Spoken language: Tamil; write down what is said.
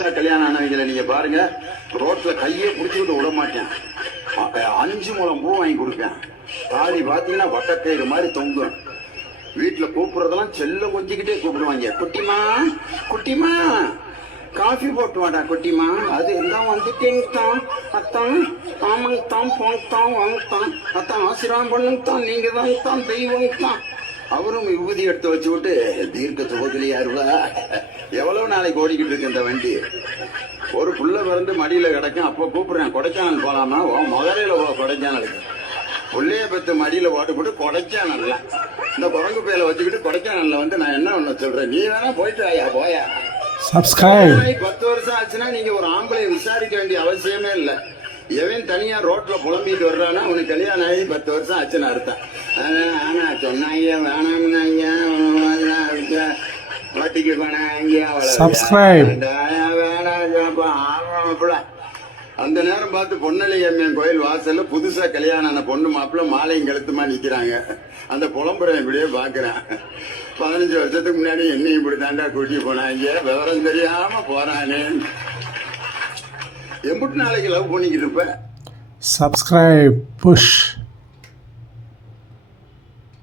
புதுசா கல்யாணம் ஆனவங்களை நீங்க பாருங்க, ரோட்ல கையே பிடிச்சிக்கிட்டு விட மாட்டேன். 5 முழம் பூ வாங்கி கொடுப்பேன். தாலி பாத்தீங்கன்னா வட்டக்கயிறு மாதிரி தொங்கும். வீட்டுல கூப்பிடுறதெல்லாம் செல்ல கொஞ்சிக்கிட்டே கூப்பிடுவாங்க. குட்டிமா குட்டிமா காஃபி போட்டு வாடா குட்டிமா. அது எல்லாம் வந்துட்டேங்க தான் அத்தான். ஆமாங்க தான் போங்கத்தான் வாங்கத்தான் அத்தான். ஆசீர்வாதம் பண்ணுங்க தான், நீங்க தான் தான் தெய்வங்க தான். அவரும் விபூதி எடுத்து வச்சு விட்டு தீர்க்க துவக்கலையாருவா. எவ்வளவு நாளைக்கு ஓடிக்கிட்டு இருக்கு இந்த வண்டி. ஒரு புள்ள பிறந்து மடியில கிடக்கும். அப்ப கூப்பிடுறேன், கொடைக்கானல் போலாமா? மதுரையில கொடைக்கானலுக்கு புள்ளைய பத்து மடியில ஓட்டு போட்டு கொடைக்கானல்ல இந்த குரங்கு பேல வச்சுக்கிட்டு கொடைக்கானல்ல வந்து நான் என்ன ஒண்ணு சொல்றேன், நீ வேணா போயிட்டு வாயா போயா. சப்ஸ்கிரைப். 10 வருஷம் ஆச்சுன்னா நீங்க ஒரு ஆம்பளை விசாரிக்க வேண்டிய அவசியமே இல்லை. எவன் தனியா ரோட்ல புலம்பிட்டு வர்றானா உனக்கு கல்யாணம் ஆகி 10 வருஷம் ஆச்சுன்னு அர்த்தம். ஆனா சொன்னாங்க வேணாம்னாங்க, பாட்டிக்கு போனாங்க, வேணாம். அந்த நேரம் பார்த்து பொன்னலை அம்மன் கோயில் வாசல்ல புதுசா கல்யாணம் ஆன பொண்ணு மாப்பிள்ள மாலையும் கழுத்துமா நிக்கிறாங்க. அந்த புலம்புறம் இப்படியே பாக்குறேன். 15 வருஷத்துக்கு முன்னாடி என்னையும் இப்படி தாண்டா கூட்டி போனாங்க, விவரம் தெரியாம போறானே. எம்பிட்டு நாளைக்கு லவ் பண்ணிக்கிட்டு இருப்ப. Subscribe push.